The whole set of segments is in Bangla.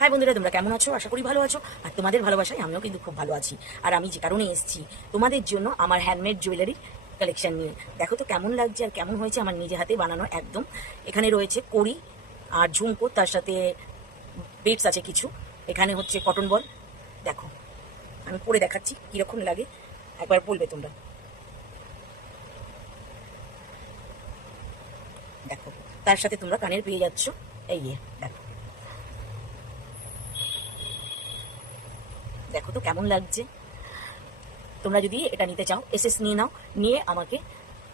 হাই বন্ধুরা, তোমরা কেমন আছো? আশা করি ভালো আছো। আর তোমাদের ভালোবাসায় আমিও কিন্তু খুব ভালো আছি। আর আমি যে কারণে এসেছি তোমাদের জন্য আমার হ্যান্ডমেড জুয়েলারি কালেকশন নিয়ে। দেখো তো কেমন লাগছে আর কেমন হয়েছে আমার নিজে হাতে বানানো একদম। এখানে রয়েছে কড়ি আর ঝুমকো, তার সাথে বিটস আছে কিছু। এখানে হচ্ছে কটন বল। দেখো আমি পরে দেখাচ্ছি কীরকম লাগে, একবার বলবে তোমরা। দেখো তার সাথে তোমরা কানের পেয়ে যাচ্ছ এই দেখো। দেখো তো কেমন লাগছে। তোমরা যদি এটা নিতে চাও এসএস নিয়ে নাও, নিয়ে আমাকে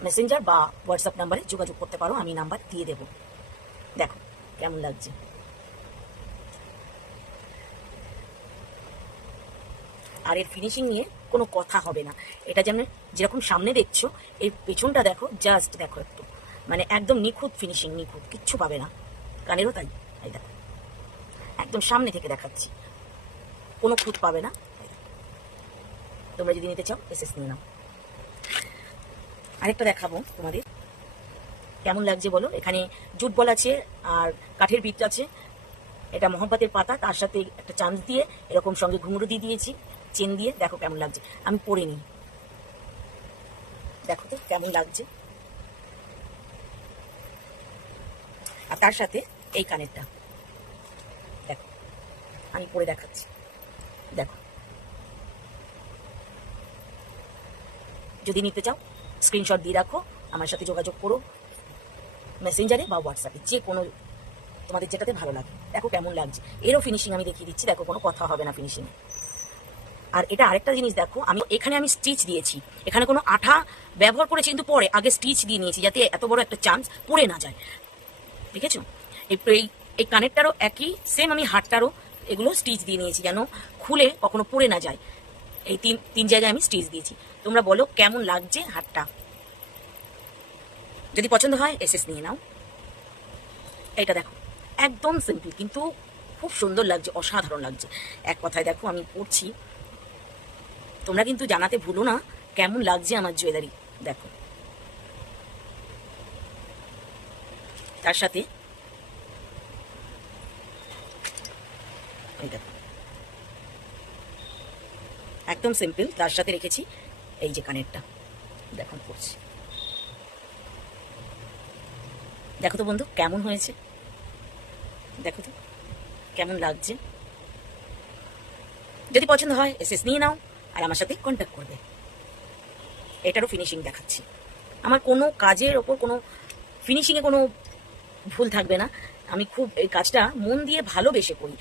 মেসেঞ্জার বা হোয়াটসঅ্যাপ নাম্বারে যোগাযোগ করতে পারো, আমি নাম্বার দিয়ে দেবো। দেখো কেমন লাগছে। আর এর ফিনিশিং নিয়ে কোনো কথা হবে না। এটা যেরকম সামনে দেখছো, এই পেছনটা দেখো, জাস্ট দেখো একটু, মানে একদম নিখুঁত ফিনিশিং, নিখুঁত, কিচ্ছু পাবে না। কানেরও তাই, এই দেখো একদম সামনে থেকে দেখাচ্ছি, কোনো খুঁত পাবে না। তোমরা যদি নিতে চাও এসএস নিয়ে নাও। আরেকটা দেখাবো তোমাদের, কেমন লাগছে বলো। এখানে জুট বল আছে আর কাঠের বিট আছে। এটা মহব্বতের পাতা, তার সাথে একটা চাঁদ দিয়ে এরকম সঙ্গে ঘুঙরু দিয়ে দিয়েছি চেন দিয়ে। দেখো কেমন লাগছে, আমি পরে নিই। দেখো তো কেমন লাগছে। আর তার সাথে এই কানেরটা দেখো, আমি পরে দেখাচ্ছি। দেখো যদি নিতে চাও স্ক্রিনশট দিয়ে রাখো, আমার সাথে যোগাযোগ করো মেসেঞ্জারে বা হোয়াটসঅ্যাপে, যে কোনো তোমাদের যেটাতে ভালো লাগে। দেখো কেমন লাগছে। এরও ফিনিশিং আমি দেখিয়ে দিচ্ছি, দেখো কোনো কথা হবে না ফিনিশিংয়ে। আর এটা আরেকটা জিনিস দেখো, আমি স্টিচ দিয়েছি, এখানে কোনো আঠা ব্যবহার করেছি, কিন্তু পরে আগে স্টিচ দিয়ে নিয়েছি যাতে এত বড় একটা চান্স পড়ে না যায়। দেখেছো? এই এই কানেরটারও একই সেম, আমি হাতটারও এগুলো স্টিচ দিয়ে নিয়েছি যেন খুলে কখনো পড়ে না যায়। এই তিন জায়গায় আমি স্টিচ দিয়েছি। তোমরা বলো কেমন লাগছে হাতটা। যদি পছন্দ হয় এসএস নিয়ে নাও। এটা দেখো একদম সিম্পল, কিন্তু খুব সুন্দর লাগছে, অসাধারণ লাগছে। এক কথায় দেখো আমি পড়ছি, তোমরা কিন্তু জানাতে ভুলো না কেমন লাগছে আমার জুয়েলারি। দেখো তার সাথে এই দেখো একদম সিম্পল, তার সাথে রেখেছি এই যে কানেরটা। দেখো পড়ছি, দেখো তো বন্ধু কেমন হয়েছে। দেখো তো কেমন লাগছে। যদি পছন্দ হয় এসএস নিয়ে নাও আর আমার সাথে কন্ট্যাক্ট করবে। এটারও ফিনিশিং দেখাচ্ছি। আমার কোনো কাজের ওপর কোনো ফিনিশিংয়ে কোনো ভুল থাকবে না। আমি খুব এই কাজটা মন দিয়ে ভালোবেসে করি।